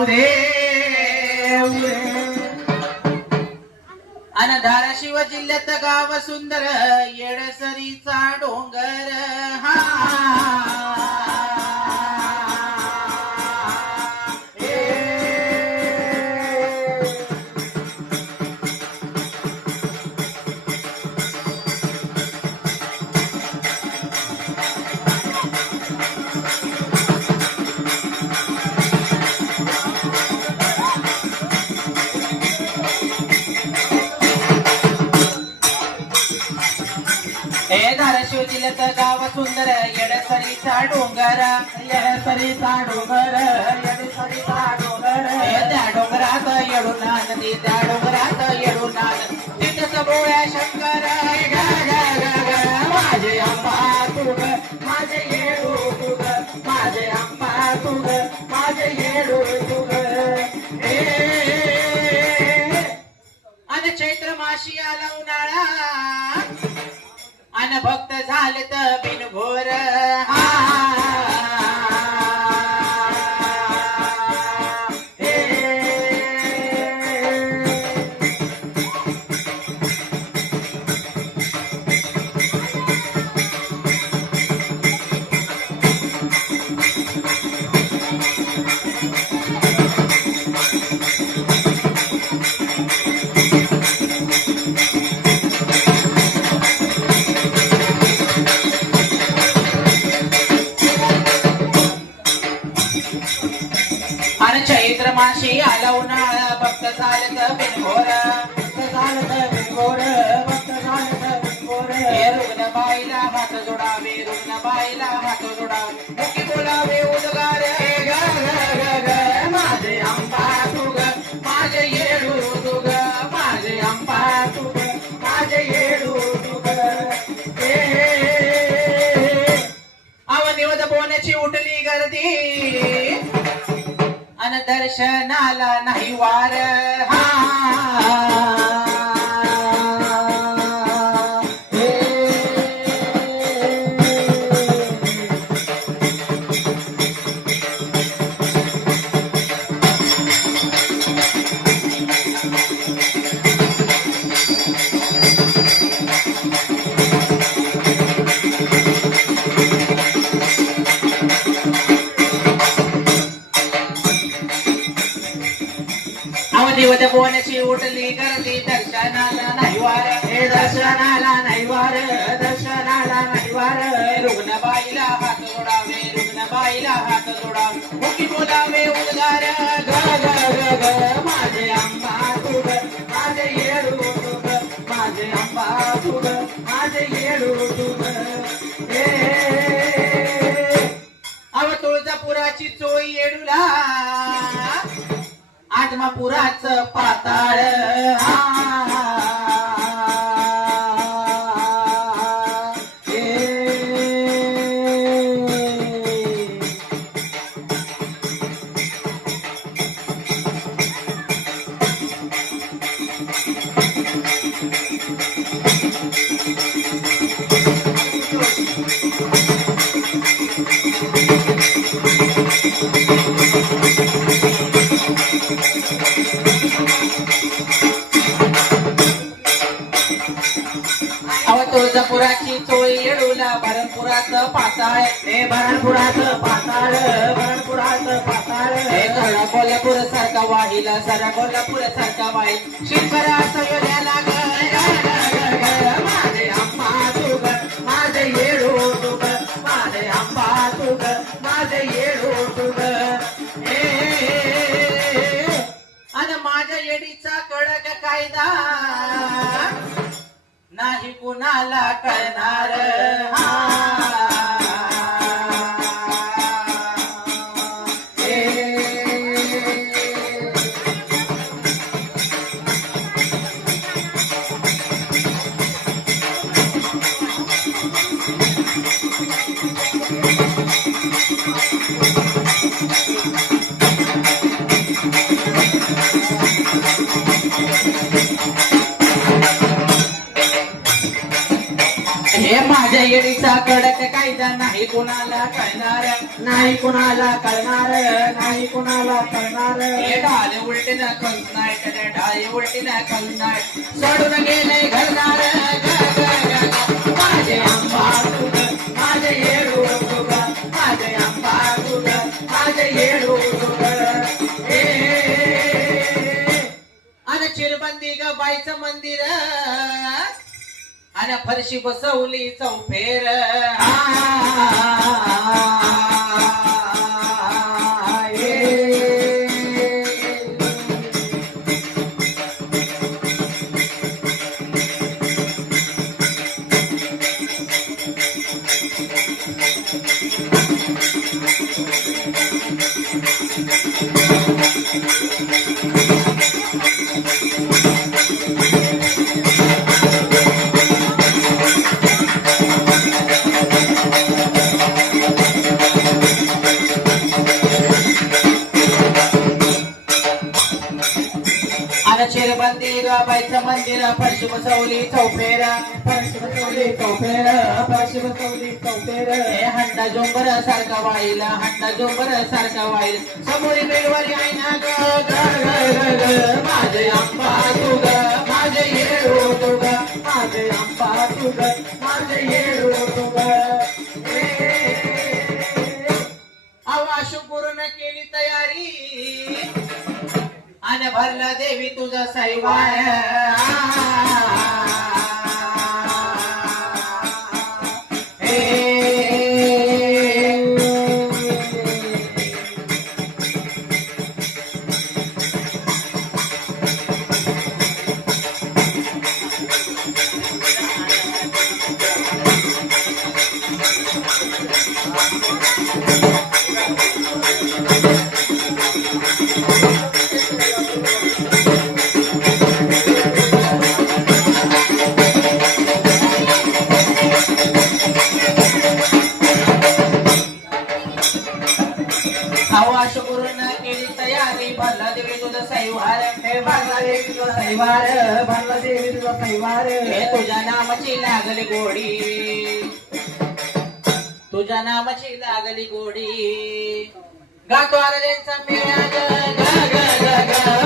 उदे अन धाराशिव जिल्ह्यात गाव सुंदर येडसरीचा डोंगर हा धाराशिव जिल्ह्यात गाव सुंदर येडसरीचा डोंगर येडसरीचा डोंगर येडसरीचा डोंगर त्या डोंगरात येडून नदी त्या डोंगरात येडून तिथंच बोळ्या शंकर माझे आंबा तुग माझे येडू तुग माझे आंबा तुग माझे येडू तुग आणि चैत्र माशी आला उन्हाळा अन भक्त झाले तर बिनघोर अरे चैत्र माशी आला उन्हाळा भक्त झाले तर बिनघोर रुग्ण बाईला हात जोडावे रुग्ण बाईला हात जोडावे मुखी बोलावे उद्गार माझे आंबा तुग माझे येडू तुग माझे आंबा तुग माझे येडू तुग अवनिवद बोण्याची उठली गर्दी अन दर्शनाला नाही वार अवनिवद बोण्याची उठली गर्दी दर्शनाला नाही वार हे दर्शनाला नाही वार दर्शनाला नाही वार रुग्ण बाईला हात जोडावे रुग्ण बाईला हात जोडावे मुखी बोलावे उद्गार माझे आंबा तुग माझे येडू तुग माझे आंबा तुग माझे येडू तुग अव तुळजापुराची चोळी येडूला आत्मापुराच पाताळ तुळजापुराची चोळी येडूला भरणपुरात पाताळ हे भरणपुरात पाताळ भरणपुरात पाताळ हे खरा कोल्हापूर सारखा वाहिला सारा कोल्हापूर सारखा वाहिल शिखरा सयोध्याला माझे आंबा तुग माझे येडू तुग माझे आंबा तुग माझे येडू तुग आणि माझ्या येडीचा कडक कायदा नाही कुणाला कळणार हे माझ्या येडीचा कडक कायदा नाही कुणाला कळणार, नाही कुणाला कळणार, नाही कुणाला कळणार. हे डाले उलटे ना कळणार, त्याने डाळे उलटे ना कळणार, सोडून गेले घरदार माझे आंबा तुग, माझे येडू तुग, माझे आंबा तुग, माझे येडू तुग. आणि चिरबंदी ग बाईचं मंदिर आणि फरशी बसवली चौफेर. चिरबंदी बाबाईचं मंदिर फरशी बसवली चौफेर, फरशी बसवली चौफेर, फरशी बसवली चौफेर. हे हंडा जोंबर सारखा वाईल, हंडा जोंबर सारखा वाईल, समोरी बेडवाली आहे ना ग. माझे आंबा तुग, माझे येडू तुग, माझे आंबा तुग, माझे येडू तुग. आवाश पूर्ण केली तयारी आणि भरला देवी तुझा सैवार. आवाश पूर्ण केली तयारी भरला देवी तुझा सैवार. हे भरला देवी तुझा सैवार, भरला देवी तुझा सैवार. हे तुझ्या नामाची लागली गोडी, तुझ्या नामाची लागली गोडी, गातो आरल्यांचा मेळा ग ग ग ग.